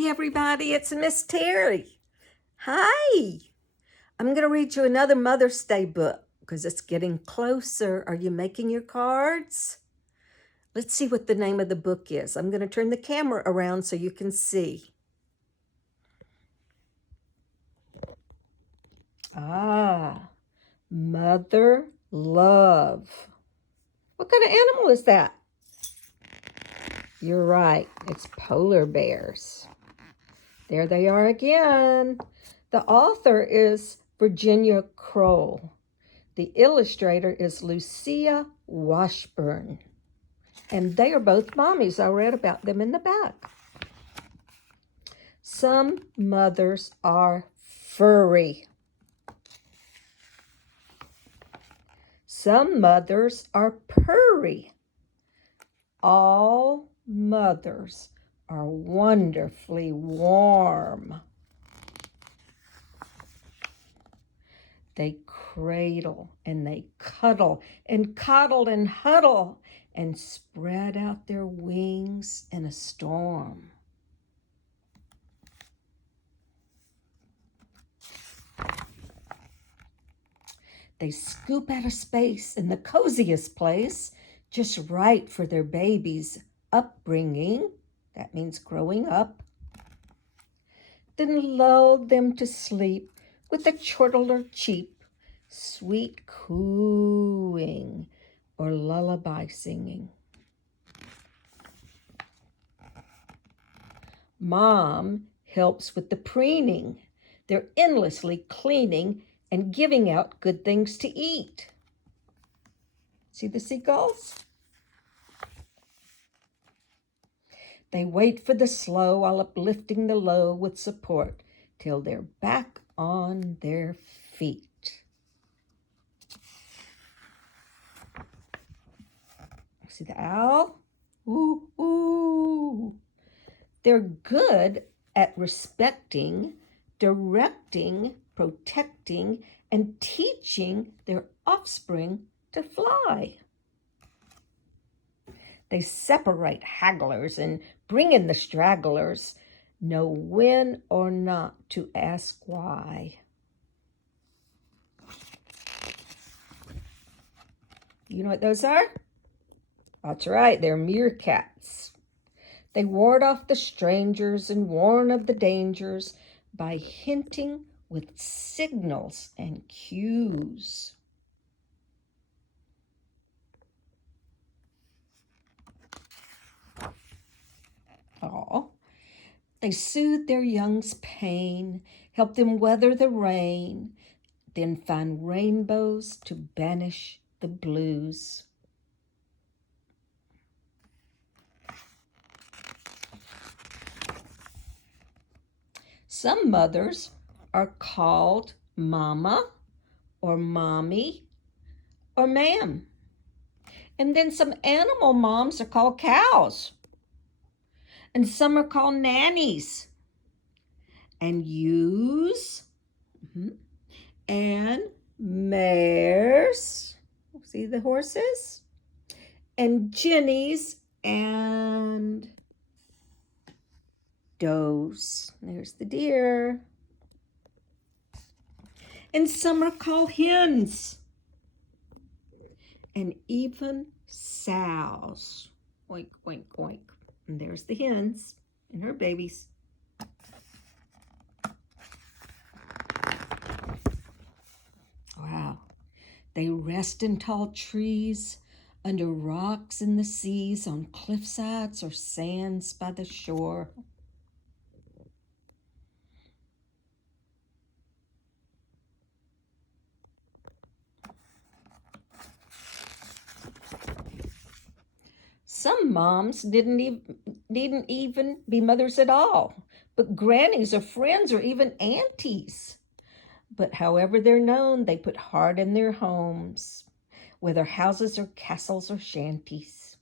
Hi, everybody. It's Miss Terry. Hi. I'm going to read you another Mother's Day book because it's getting closer. Are you making your cards? Let's see what the name of the book is. I'm going to turn the camera around so you can see. Mother Love. What kind of animal is that? You're right. It's polar bears. There they are again. The author is Virginia Kroll. The illustrator is Lucia Washburn. And they are both mommies. I read about them in the back. Some mothers are furry. Some mothers are purry. All mothers are wonderfully warm. They cradle and they cuddle and coddle and huddle and spread out their wings in a storm. They scoop out a space in the coziest place, just right for their baby's upbringing. That means growing up. Then lull them to sleep with a chortle or cheep, sweet cooing or lullaby singing. Mom helps with the preening. They're endlessly cleaning and giving out good things to eat. See the seagulls? They wait for the slow while uplifting the low with support till they're back on their feet. See the owl? Ooh, ooh. They're good at respecting, directing, protecting, and teaching their offspring to fly. They separate hagglers and bring in the stragglers, know when or not to ask why. You know what those are? That's right, they're meerkats. They ward off the strangers and warn of the dangers by hinting with signals and cues. Oh, they soothe their young's pain, help them weather the rain, then find rainbows to banish the blues. Some mothers are called mama or mommy or ma'am. And then some animal moms are called cows. And some are called nannies and ewes and mares. See the horses? And jennies and does. There's the deer. And some are called hens. And even sows. Oink, oink, oink. And there's the hens and her babies. Wow. They rest in tall trees, under rocks in the seas, on cliffsides or sands by the shore. Some moms needn't even be mothers at all, but grannies or friends or even aunties. But however they're known, they put heart in their homes, whether houses or castles or shanties.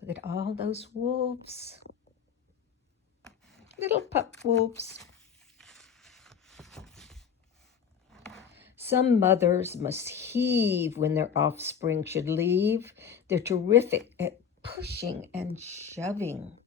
Look at all those wolves, little pup wolves. Some mothers must heave when their offspring should leave. They're terrific at pushing and shoving.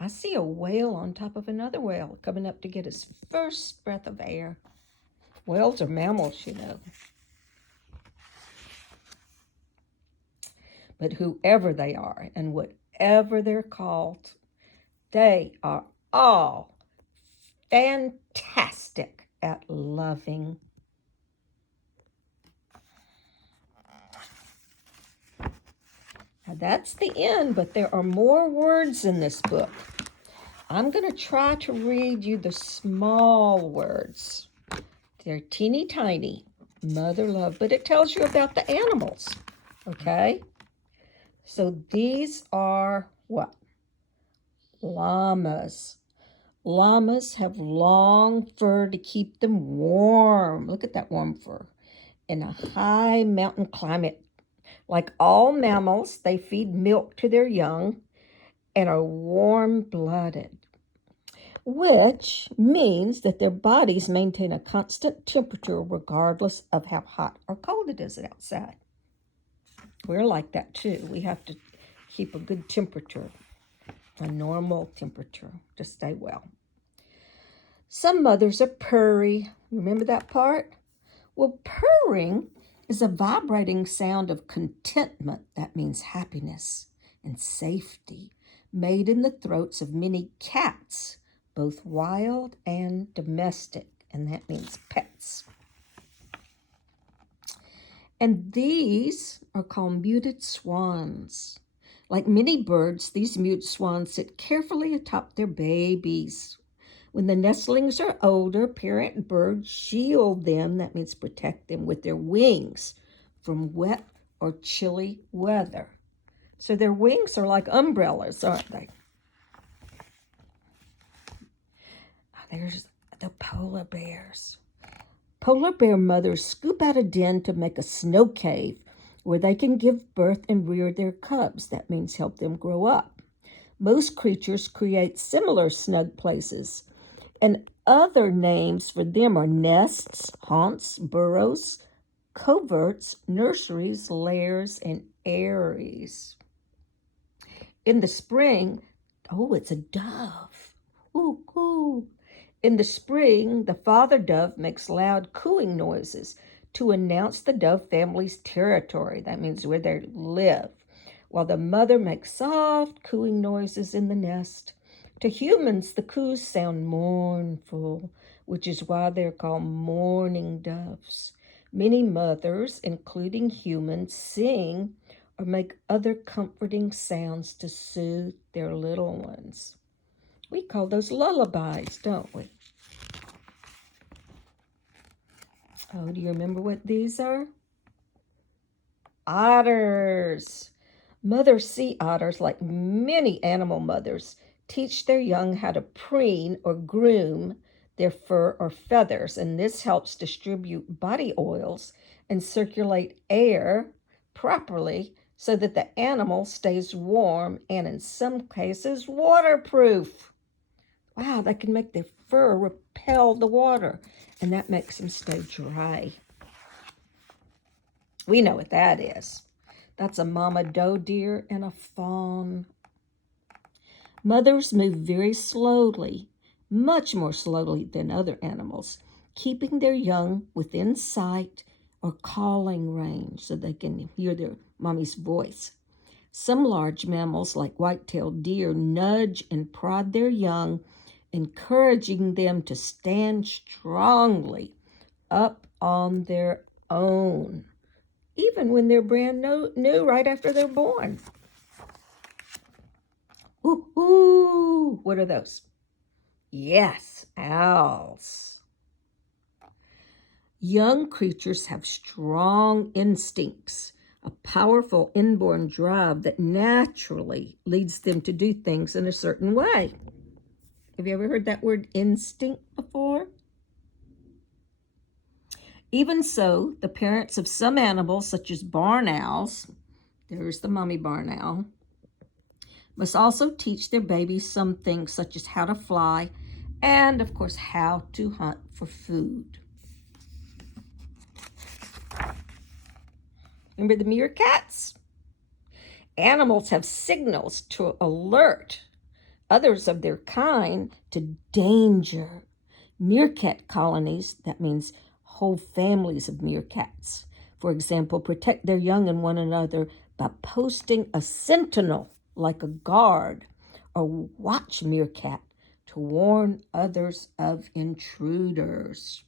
I see a whale on top of another whale coming up to get his first breath of air. Whales are mammals, you know. But whoever they are and whatever they're called, they are all fantastic at loving. Now that's the end, but there are more words in this book. I'm going to try to read you the small words. They're teeny tiny, mother love, but it tells you about the animals, okay? So these are what? Llamas. Llamas have long fur to keep them warm. Look at that warm fur. In a high mountain climate. Like all mammals, they feed milk to their young and are warm-blooded, which means that their bodies maintain a constant temperature regardless of how hot or cold it is outside. We're like that too. We have to keep a good temperature, a normal temperature to stay well. Some mothers are purry. Remember that part? Well, purring is a vibrating sound of contentment. That means happiness and safety, made in the throats of many cats, both wild and domestic, and that means pets. And these are called muted swans. Like many birds, these mute swans sit carefully atop their babies. When the nestlings are older, parent birds shield them, that means protect them, with their wings from wet or chilly weather. So their wings are like umbrellas, aren't they? There's the polar bears. Polar bear mothers scoop out a den to make a snow cave where they can give birth and rear their cubs. That means help them grow up. Most creatures create similar snug places, and other names for them are nests, haunts, burrows, coverts, nurseries, lairs, and eyries. In the spring, it's a dove. Ooh, coo. In the spring, the father dove makes loud cooing noises to announce the dove family's territory. That means where they live. While the mother makes soft cooing noises in the nest. To humans, the coos sound mournful, which is why they're called mourning doves. Many mothers, including humans, sing or make other comforting sounds to soothe their little ones. We call those lullabies, don't we? Oh, do you remember what these are? Otters. Mother sea otters, like many animal mothers, teach their young how to preen or groom their fur or feathers, and this helps distribute body oils and circulate air properly so that the animal stays warm and in some cases waterproof. Wow, they can make their fur repel the water, and that makes them stay dry. We know what that is. That's a mama doe deer and a fawn. Mothers move very slowly, much more slowly than other animals, keeping their young within sight or calling range so they can hear their mommy's voice. Some large mammals, like white-tailed deer, nudge and prod their young, encouraging them to stand strongly up on their own, even when they're brand new right after they're born. Ooh, ooh, what are those? Yes, owls. Young creatures have strong instincts, a powerful inborn drive that naturally leads them to do things in a certain way. Have you ever heard that word instinct before? Even so, the parents of some animals, such as barn owls, there's the mommy barn owl, must also teach their babies some things such as how to fly and, of course, how to hunt for food. Remember the meerkats? Animals have signals to alert others of their kind to danger. Meerkat colonies, that means whole families of meerkats, for example, protect their young and one another by posting a sentinel like a guard or watch meerkat to warn others of intruders.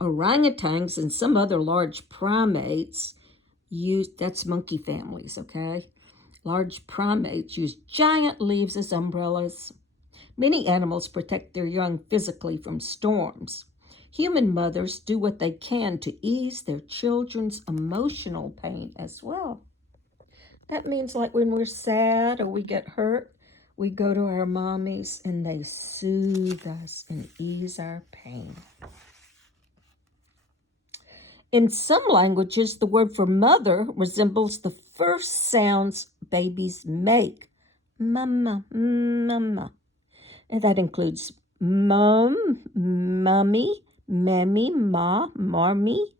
Orangutans and some other large primates that's monkey families, okay? Large primates use giant leaves as umbrellas. Many animals protect their young physically from storms. Human mothers do what they can to ease their children's emotional pain as well. That means like when we're sad or we get hurt, we go to our mommies and they soothe us and ease our pain. In some languages, the word for mother resembles the first sounds babies make. Mama, mama. And that includes mum, mummy, mammy, ma, marmy,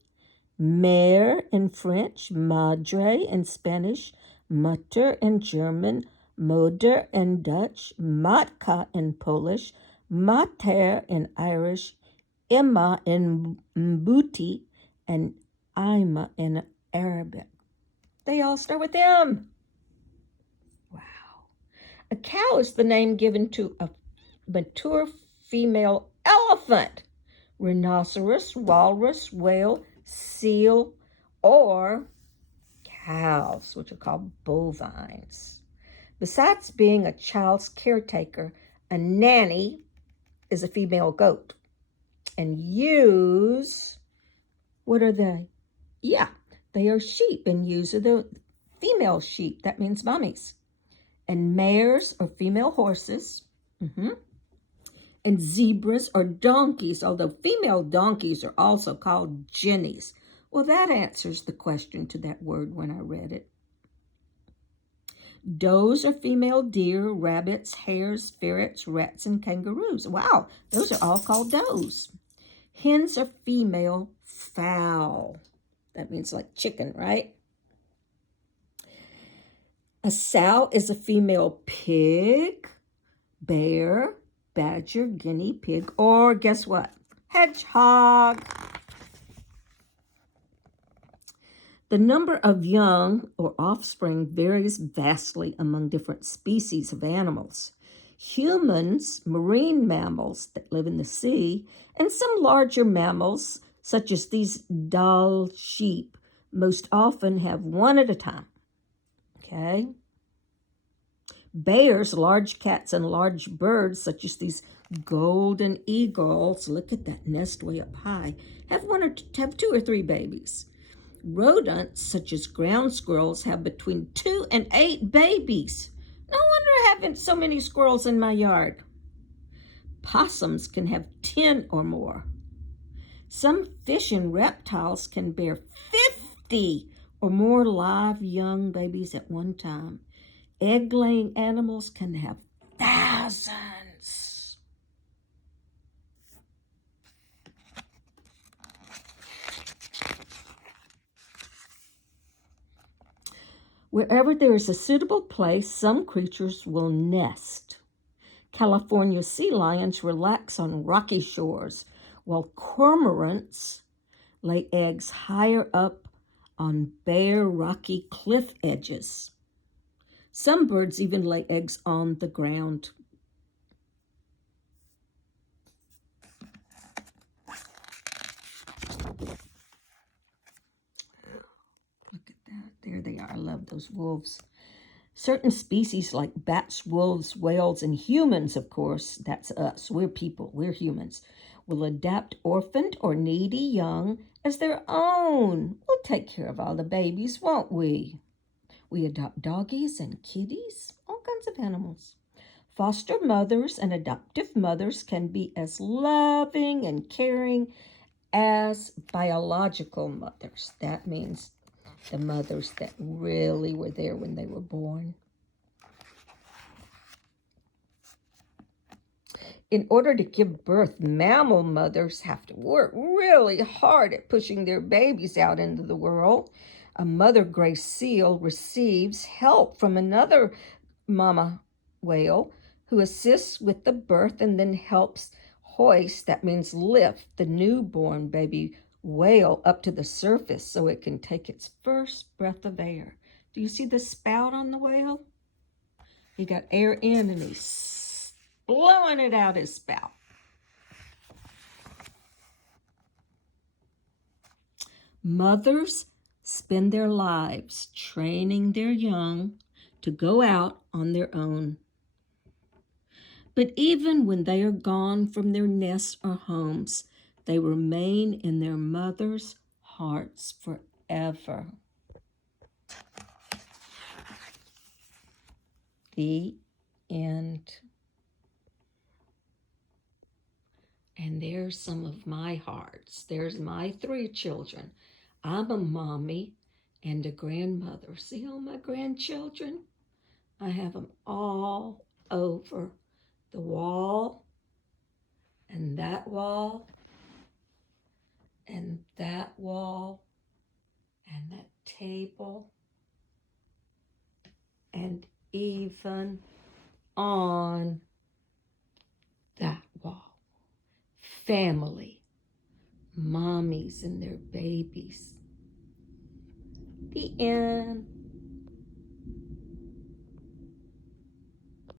mère in French, madre in Spanish, mutter in German, moeder in Dutch, matka in Polish, mater in Irish, Emma in Mbuti, and Ima in Arabic. They all start with M. Wow. A cow is the name given to a mature female elephant, rhinoceros, walrus, whale, seal, or cows, which are called bovines. Besides being a child's caretaker, a nanny is a female goat. And ewes, what are they? Yeah, they are sheep, and ewes are the female sheep. That means mummies. And mares are female horses. And zebras are donkeys, although female donkeys are also called jennies. Well, that answers the question to that word when I read it. Does are female deer, rabbits, hares, ferrets, rats, and kangaroos. Wow, those are all called does. Hens are female fowl. That means like chicken, right? A sow is a female pig, bear, badger, guinea pig, or guess what? Hedgehog. The number of young or offspring varies vastly among different species of animals. Humans, marine mammals that live in the sea, and some larger mammals, such as these Dall sheep, most often have one at a time. Okay? Bears, large cats, and large birds, such as these golden eagles, look at that nest way up high, have two or three babies. Rodents, such as ground squirrels, have between 2 and 8 babies. No wonder I have so many squirrels in my yard. Possums can have 10 or more. Some fish and reptiles can bear 50 or more live young babies at one time. Egg-laying animals can have thousands. Wherever there is a suitable place, some creatures will nest. California sea lions relax on rocky shores, while cormorants lay eggs higher up on bare, rocky cliff edges. Some birds even lay eggs on the ground. Look at that. There they are. I love those wolves. Certain species like bats, wolves, whales, and humans, of course, that's us, we're people, we're humans, will adapt orphaned or needy young as their own. We'll take care of all the babies, won't we? We adopt doggies and kitties, all kinds of animals. Foster mothers and adoptive mothers can be as loving and caring as biological mothers. That means the mothers that really were there when they were born. In order to give birth, mammal mothers have to work really hard at pushing their babies out into the world. A mother gray seal receives help from another mama whale who assists with the birth and then helps hoist, that means lift, the newborn baby whale up to the surface so it can take its first breath of air. Do you see the spout on the whale? He got air in and he's blowing it out his spout. Mothers spend their lives training their young to go out on their own. But even when they are gone from their nests or homes, they remain in their mothers' hearts forever. The end. And there's some of my hearts. There's my 3 children. I'm a mommy and a grandmother. See all my grandchildren? I have them all over the wall and that wall and that wall and that table and even on that wall. Family, mommies and their babies. The end.